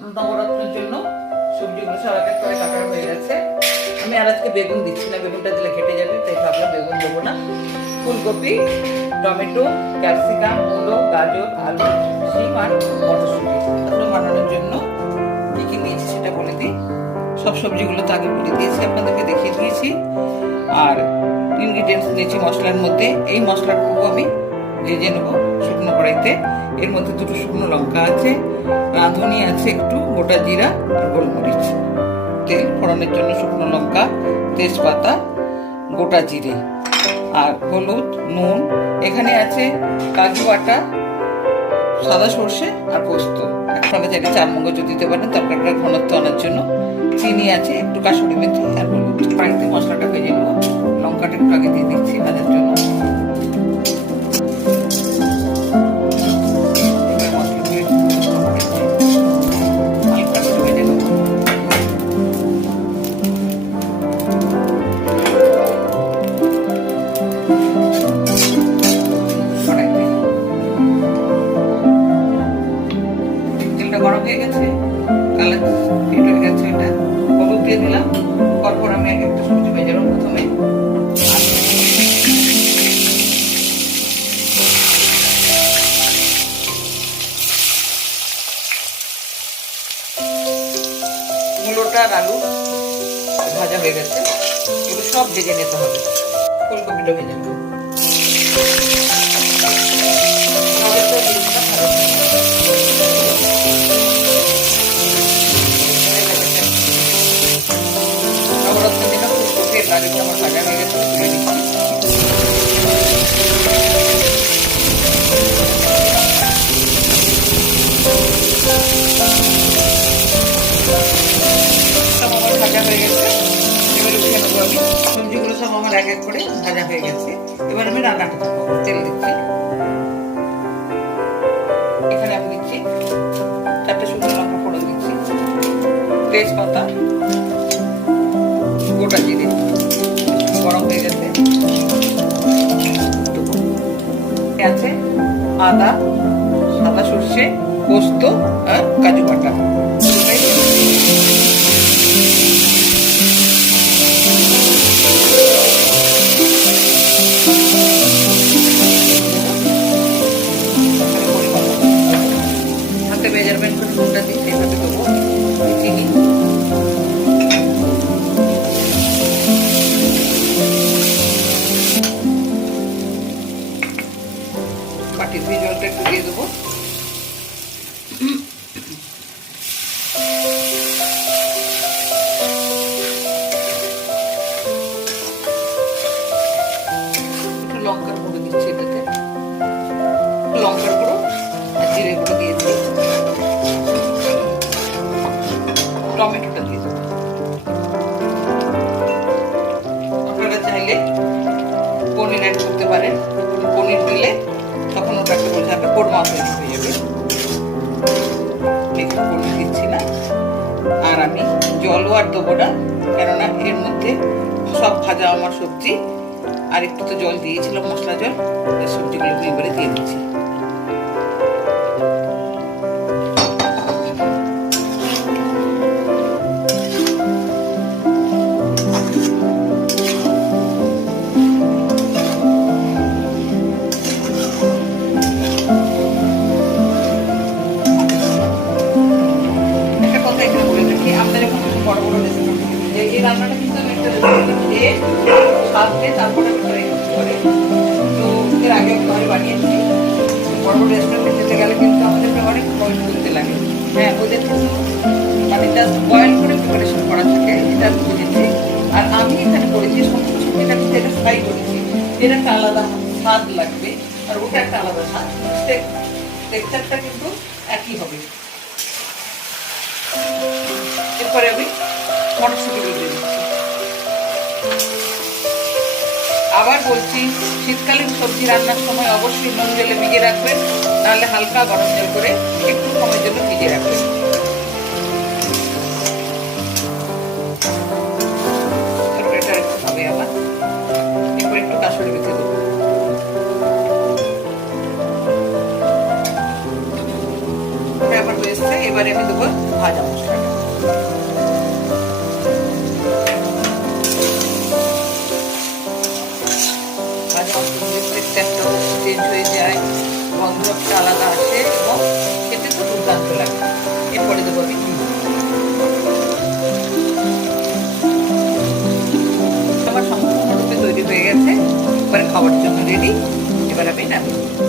নবরত্নের জন্য সবজিগুলো সব করে কাটা হয়ে গেছে। আমি আর বেগুন দিচ্ছি না, বেগুনটা দিলে কেটে যাবে, তাই ভাবলাম বেগুন দেবো না। ফুলকপি, টমেটো, ক্যাপসিকাম মূলো গাজর, আলু, শিম আর মটরশুঁটি। বানানোর জন্য কী কী নিয়েছি সেটা বলে দিই। সব সবজিগুলো তো আগে বলে দিয়েছি, আপনাদেরকে দেখিয়ে দিয়েছি। আর ইনগ্রিডিয়েন্টস নিয়েছি মশলার মধ্যে। এই মশলাটুকু আমি ভেজে নেব শুকনো কড়াইতে। এর মধ্যে দুটো শুকনো লঙ্কা আছে রাঁধুনি আছে একটু, গোটা জিরা আর গোলমরিচ। তেল, ফোড়নের জন্য শুকনো লঙ্কা, তেজপাতা, গোটা জিরে। আর হলুদ, নুন, এখানে আছে কাজু বাটা, সাদা সর্ষে আর পোস্ত। আপনারা চাইলে চার মগজও দিতে পারেন, তরকারিটা ঘনত্ব আনার জন্য। চিনি আছে, একটু কাসুরি মেথি আর হলুদ। বাড়িতে মশলাটা ভেজে নেব। লঙ্কাটা একটু আগে দিয়ে দিচ্ছি, ভাজার জন্য। তেলটা গরম হয়ে গেছে, কালার হিট হয়ে গেছে এটা। হলুদ দিয়ে দিলাম তারপর আমি এক একটা সবজি ভেজে প্রথমে। আলু ভাজা হয়ে গেছে। এগুলো সব ভেজে নিতে হবে। ফুলকপিটা ভেজে নেব। সবজিগুলো সব আমার এক এক করে ভাজা হয়ে গেছে। এবার আমি করব। তেল দিচ্ছি। এখানে আমি দিচ্ছি চারটে শুকনো লঙ্কা ফোড়ন দিচ্ছি। তেজপাতা, গোটা জিরে, গরম হয়ে গেছে। আছে আদা, সাদা সর্ষে, পোস্ত আর কাজু বাটা। নুনটা দিই সেইভাবে দেবো। চিনি বাটির জলটা একটু দিয়ে দেবো। টমেটোটা দিয়ে দেবো। আপনারা চাইলে পনির অ্যাড করতে পারেন। পনির দিলে তখন ওটা একটা বলছে একটা কোরমা তৈরি হয়ে যাবে। দিচ্ছি না। আর আমি জলও আর দেবো না, কেননা এর মধ্যে সব ভাজা আমার সবজি। আর একটু তো জল দিয়েছিলাম, মশলা জল। সবজিগুলো এবারে দিয়ে দিচ্ছি। স্বাদ তারপরে তো এর আগে ঘরে বানিয়েছি। বড় বড় রেস্টুরেন্টে যেতে গেলে কিন্তু আমাদেরকে অনেক বয়স করতে লাগে। হ্যাঁ ওদের কিন্তু বয়েল করে প্রিপারেশন করা থাকে, এটা বুঝেছি আর আমি এখানে করেছি সমস্ত সবজিটা কিন্তু এটা ফ্রাই করেছি একটা আলাদা স্বাদ লাগবে, আর ওটা একটা আলাদা স্বাদ। টেক্সচারটা কিন্তু একই হবে। এরপরে আমি মটরশুঁটিগুলো দিয়ে আবার বলছি, শীতকালীন সবজি রান্নার সময় অবশ্যই নুন জলে ভিজিয়ে রাখবেন, নাহলে হালকা গরম জল করে একটু সময়ের জন্য ভিজিয়ে রাখবেন। এবারে আমি দেবো ভাজা মশলাটা চেঞ্জ হয়ে যায় গন্ধটা আলাদা আসে এবং খেতে তো দুর্দান্ত লাগে। এরপরে দেবো আমি ঘি আমার সম্পূর্ণরূপে তৈরি হয়ে গেছে। এবারে খাবার জন্য রেডি এবার আমি নামিয়ে